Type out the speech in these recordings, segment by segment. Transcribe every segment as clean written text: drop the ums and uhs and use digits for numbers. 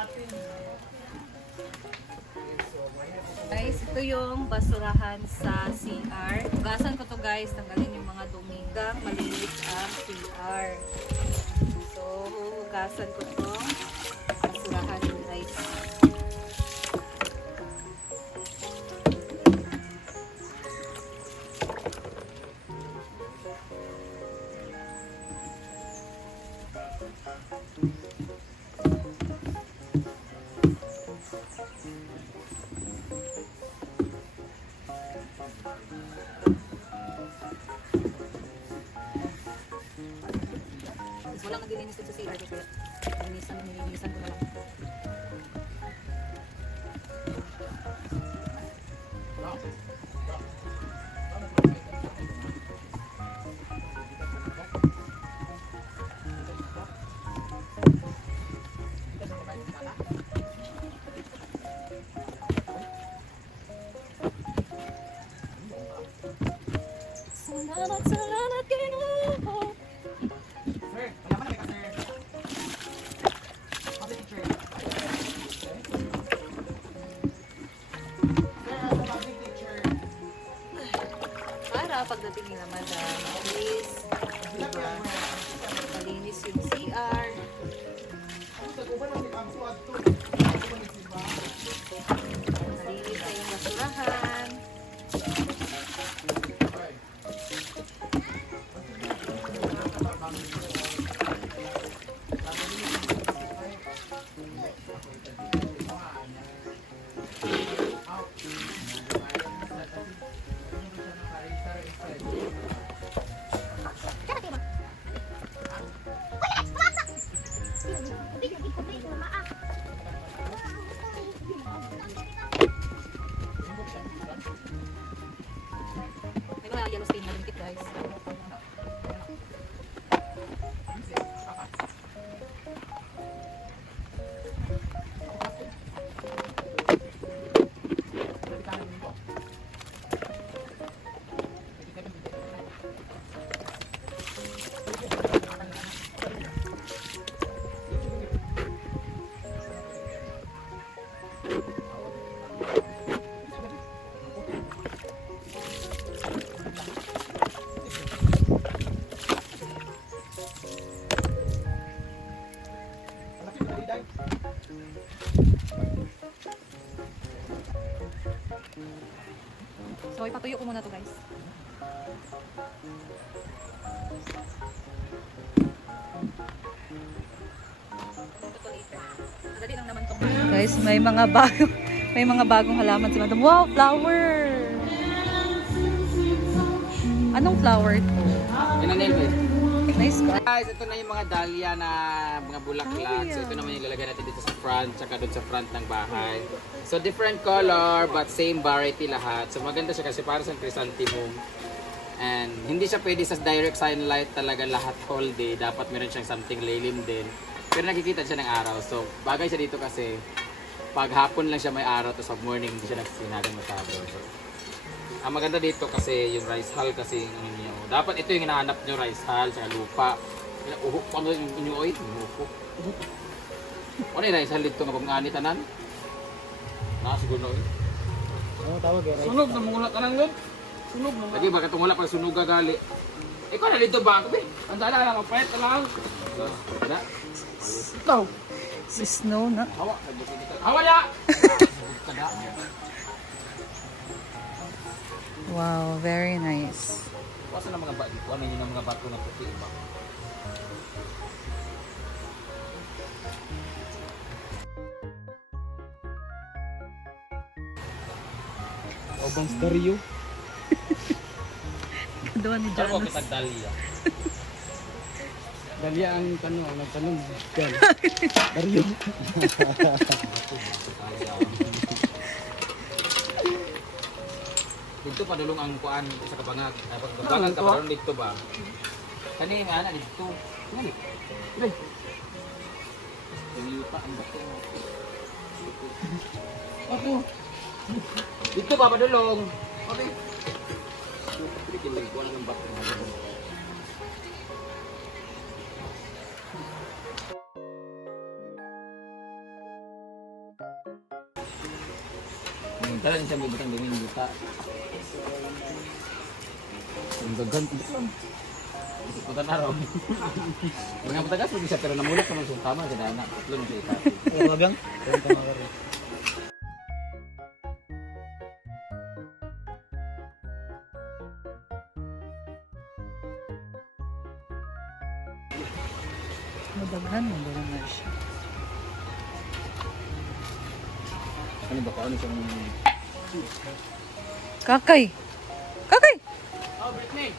Guys, ito yung basurahan sa CR. Hugasan ko to guys, tanggalin yung mga dumi. Hanggang malinis ang CR. So, hugasan ko tong basurahan guys. Walang naglilinis sa CR kaya nilinisan ko na lang. Salamat Ginoo. Para pagdating nila madam, at least, diba, malinis yung CR. Malinis na yung basurahan. May mga yellow stain na lumikit guys. So, ipatuyo ko muna to guys. Madali lang naman to. Guys, may mga bagong halaman si Madam. Wow, flower! Anong flower to? Nice ka. Guys, ito na yung mga dahlia na mga bulaklak. So ito naman yung lalagay natin dito sa front, tsaka doon sa front ng bahay. So different color but same variety lahat. So maganda siya kasi para sa chrysanthemum. And hindi siya pwede sa direct sunlight talaga lahat all day. Dapat meron siyang something lilim din. Pero nakikita siya ng araw. So bagay siya dito kasi pag hapon lang siya may araw, tapos pag morning hindi siya nagsinagan masyado. So, ang maganda dito kasi yung rice hull kasi yung inyo. Dapat ito yung hinahanap nyo, rice hull, tsaka lupa. Uhok pa ano yung inyo oil? Uhok. Ano yung rice hull dito nga pag-ngani tanan? Siguro oil. Ano tawag eh? Sunog na mula tanan yun. Sunog na. Lagi baka tungula pag sunog gagali. Ikaw na dito ba? Ang dala lang, mapayat na lang. Wala. Ito. Si Snow na. Hawa. Hawa ya! Wow, very nice. Wasa na mga bato, ano yun ang mga bato na puti ba? Obang stereo. Kaduan ni Ano Janus. kita dahlia? Dali ang tanong, ang nagtanong. Yan. Dario. Dito padulong ang kuan sa kabangag. Dapat kabangag ka paron dito ba? Kani nga na dito. Ngali. Dai. Yung pa ang bato. Bato. Dito ba padulong? Okay. Dito ko lang ang bato. Dala niya siya may butang din yung buta. Ang dagan. Puta na raw. Mga patagas mo bisa pero namulot naman sa tama sa dana. Tatlo na siya ikati. Wagang. Kaya tama ka rin. Madamahan mo ba naman siya? Ano ba ano siyang Kakay! Kakay! Oh, Britney.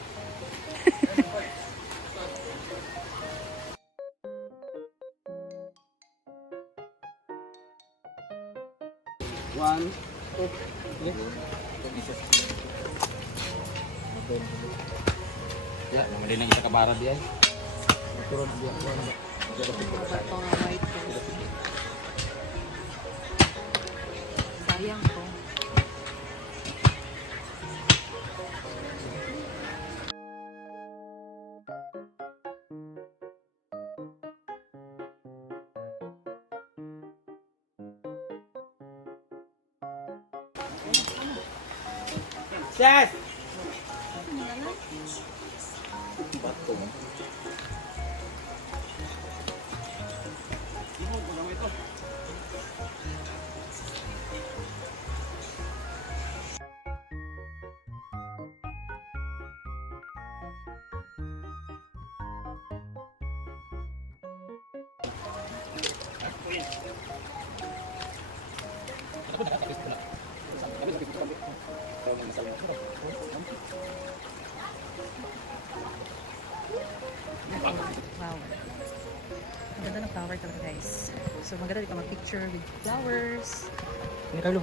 One, two, Ya, naman din ang isa kabara diyan. turun dia. Ito nga white ko. Sayang ko. Yes! Bato. Flower. Ang ganda ng flower talaga guys. So maganda din ka mag-picture with flowers. Ini Carlo.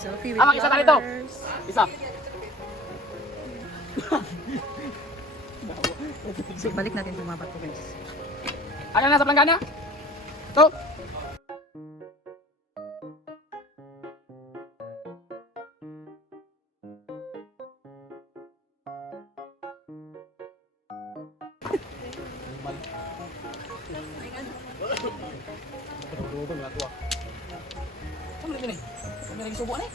Selfie with Amang, isa tayo to. flowers. Isa. So balik natin itong mga bato guys. Ano na sa planggana? To. Turun nga to. Ano din eh? Ano lagi subo ni?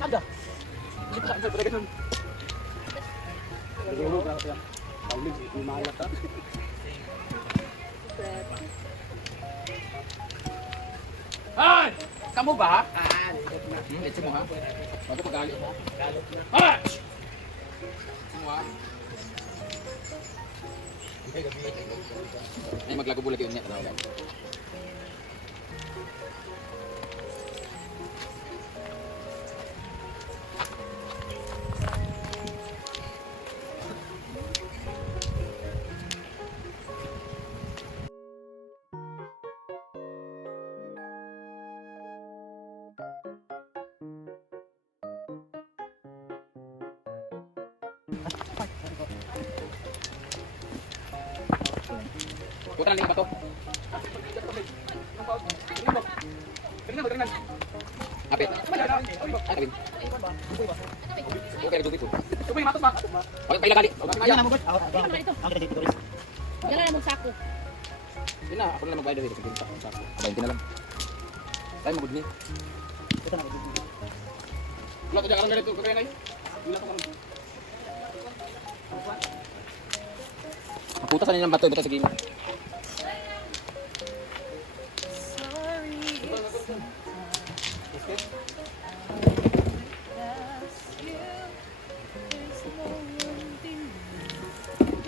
Ada. Hindi pa sa ganun. Turun nga to. Paulig umalat ta. Ay! Kamu ba? Ito mo ha? Bago pagalit mo. Ah! Mo ha? Ay maglago bulag yun niya tanawagan. Putra lang ba to? Apit. Apit. Okay, dugit ko. Tubig matos ba? Bakit pala gali? Ayan na mo guys. Ang kita dito guys. Dala na mong sako. Yun na, ako na lang magbayad dito. Sige, sako. Abayin na lang. Tayo magud ni. Ito na. Wala ko dyan ganito ko kaya ngayon. Wala ko kami. Puta sa nilang bato, buta sa gino.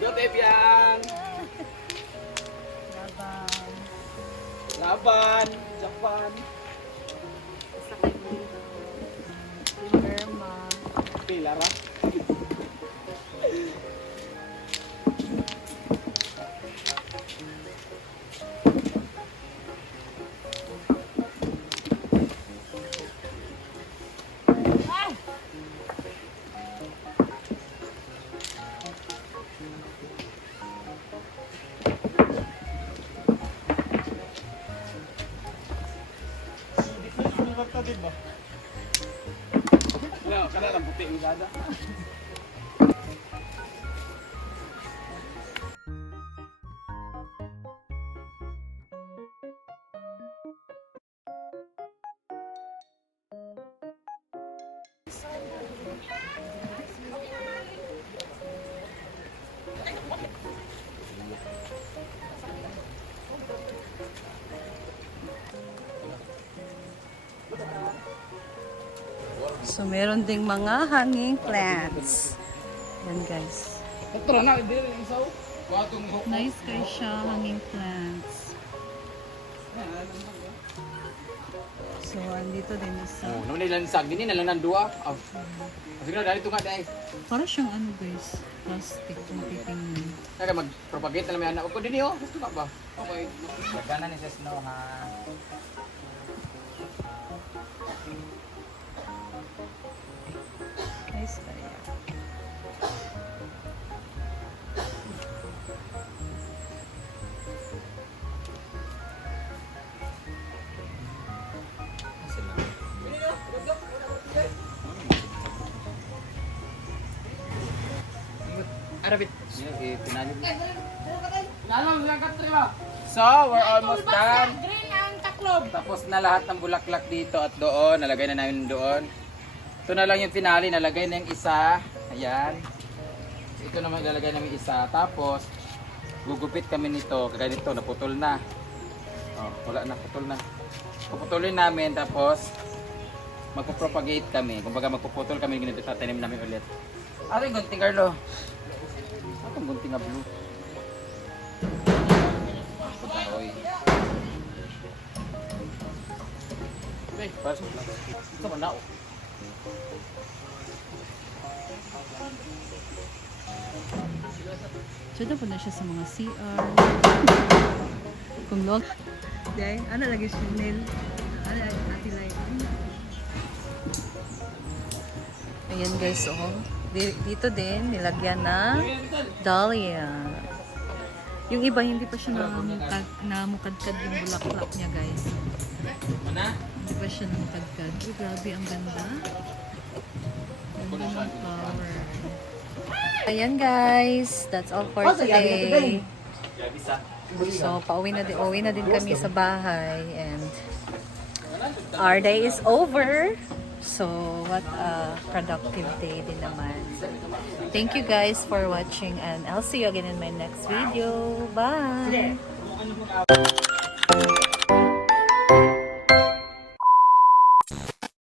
Yo, Debian! Laban! Japan! Pilara. Wala, kada lang puti yung gada. So, meron ding mga hanging plants. Yan guys. Ito na, hindi rin isaw. Batong ho. Nice guys siya, hanging plants. So, andito din isa. Oh, nung nilansag, hindi na lang nandua. Oh. Sige na, dali ito nga dahil. Para siyang ano guys, plastic kung titingnan. Kaya mag-propagate na namin anak ko din yun. Gusto ka ba? Okay. Magkana ni Sis No ha. Nice kaya. Arabit. So, we're almost done. Tapos na lahat ng bulaklak dito at doon. Nalagay na namin doon. Ito na lang yung finale. Nalagay na yung isa. Ayan. Ito naman ilalagay namin isa. Tapos, gugupit kami nito. Kagaya nito, naputol na. Oh, wala na, putol na. Puputulin namin. Tapos, magpropagate kami. Kumbaga magpuputol kami. Ganito tatanim namin ulit. Ano yung gunting, Carlo? Ano yung gunting na blue? Oy. Pasok lang. Ito mo na. Diyan po na siya sa mga CR. Kung log. Dahil, ano lagi Chanel? Ano lagi Ate Light? Ayan guys, oh. Dito din, nilagyan na dahlia. Yung iba, hindi pa siya namukadkad yung bulaklak niya guys. Mana? Hindi pa siya namukadkad. Uy, grabe, ang ganda. Ganda ng flower. Ayan guys, that's all for today. So, pauwi na din kami sa bahay and our day is over. So, what a productive day din naman. Thank you guys for watching and I'll see you again in my next video. Bye!